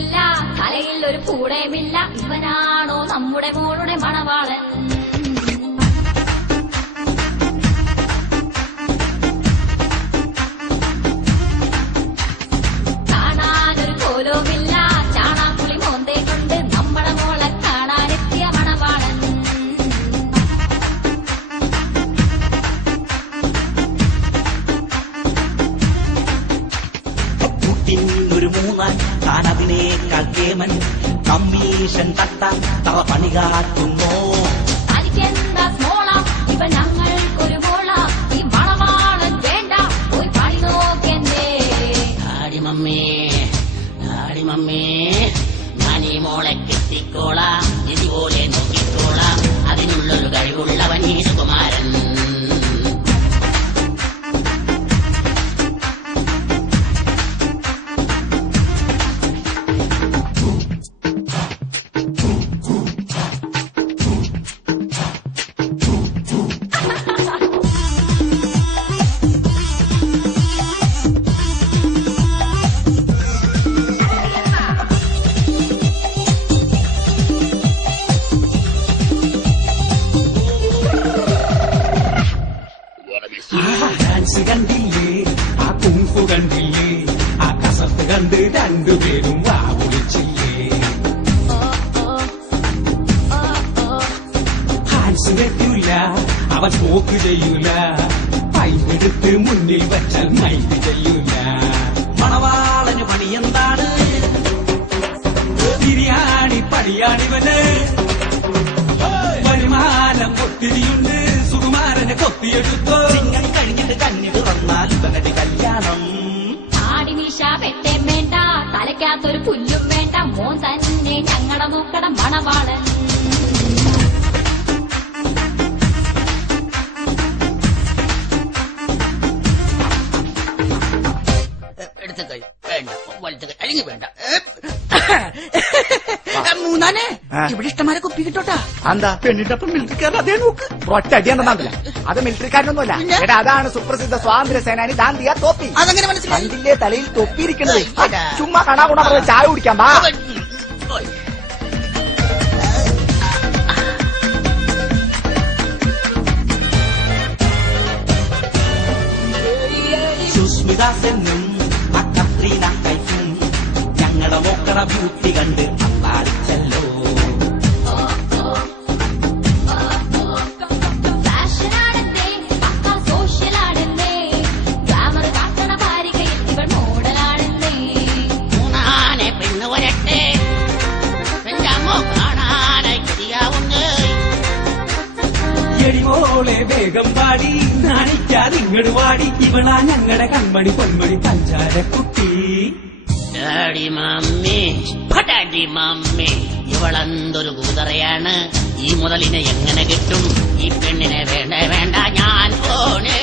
കുലുക്കില്ല, തലയിൽ ഒരു കൂടയുമില്ല. ഇവനാണോ നമ്മുടെ മോളുടെ മണവാളൻ? കാണാനൊരു കോലവുമില്ല, ചാണാക്കുളി മോന്തേ കൊണ്ട് നമ്മുടെ മോളെ കാണാനെത്തിയ മണവാളൻ. ഒരു മൂന്നാൻ താനതിനേക്കാൾ കേമൻ, കമ്മീഷൻ തട്ടാൻ തറ പണി കാട്ടുന്നു. തനിക്കെന്താ സ്മോള, ഇവ ഞങ്ങൾക്കൊരു മോള. ഈ മണവാളൻ വേണ്ട, പോയി പണി നോക്കെന്തേ. ആടി മമ്മേ ഞാൻ ഈ മോളെ കെട്ടിക്കോളാം, ഇതുപോലെ നോക്കിക്കോളാം. അതിനുള്ളൊരു കഴിവുള്ളവൻ ഈ കുമാരൻ. ഡാൻസ് കണ്ടില്ലേ, ആ കുങ്ഫു കണ്ടില്ലേ, ആ കസത്ത് കണ്ട് രണ്ടുപേരും വാ വിളിച്ചില്ലേ. ഹാൻസ് വെക്കൂല, അവൻ സ്മോക്ക് ചെയ്യൂല, പൈപ്പെടുത്ത് മുന്നിൽ വെച്ചാൽ മൈക്ക് ചെയ്യൂല. മണവാളന് പണിയെന്താണ്? ബിരിയാണി പണിയാണിവന്, വരുമാനം ഒത്തിരിയുണ്ട്, സുകുമാരനെ കൊത്തിയെടുത്തോ. നിങ്ങൾ കഴിഞ്ഞിട്ട് കന്നി തുറന്നാൽ ഇവനടി കല്യാണം. ആടിമീശ പെട്ടേം വേണ്ട, തലയ്ക്കകത്തൊരു പുല്ലും വേണ്ട, മോൻ തന്നെ ഞങ്ങളുടെ മൂക്കട മണവാളൻ. എടുത്ത കൈ വേണ്ട, വലത്തെ കൈ അല്ലെങ്കിൽ വേണ്ട. മൂന്നാനെ ഇവിടെ ഇഷ്ടമാരെ കുപ്പി കിട്ടോട്ടാ. എന്താ പെണ്ണിന്റെ അപ്പം മിലിറ്ററിക്കാരൻ അതേ നോക്ക്, ഒറ്റ അടിയാണെന്നില്ല. അത് മിലിറ്ററിക്കാരനൊന്നുമല്ല, എടാ അതാണ് സുപ്രസിദ്ധ സ്വാതന്ത്ര്യ സേനാനി ദാന്തിയ തൊപ്പി. അതെങ്ങനെ മനസ്സിലായി? കണ്ടില്ലേ തലയിൽ തൊപ്പിയിരിക്കുന്നത്? ചുമ്മാ കണാകുണ പറഞ്ഞ ചായ കുടിക്കാൻ വാ. സുസ്മിത സെന്നും കത്രീന കൈഫും ഞങ്ങളുടെ മോക്കട ബ്യൂട്ടി കണ്ട് അപ്പാടിച്ചല്ലോ. ഫാഷനാണെന്നേ, പക്ക സോഷ്യലാണെന്നേ, ഗ്ലാമർ കാട്ടണ ഭാരികയിൽ ഇവൾ മോഡലാണെന്നേ. മൂന്നാനെ പെണ്ണ് വരട്ടെ, എന്റെ അമ്മ കാണാനായി ശരിയാവുന്നേ. എടിമോളെ വേഗം പാടി, നാണിക്കാതിങ്ങട് വാടി, ഇവളാ ഞങ്ങളുടെ കൺമണി പൊന്മണി പഞ്ചാരക്കുട്ടി. Daddy mummy ഇവളെന്തൊരു കൂതറയാണ്. ഈ മുതലിനെ എങ്ങനെ കിട്ടും? ഈ പെണ്ണിനെ വേണ്ട ഞാൻ പോണേ.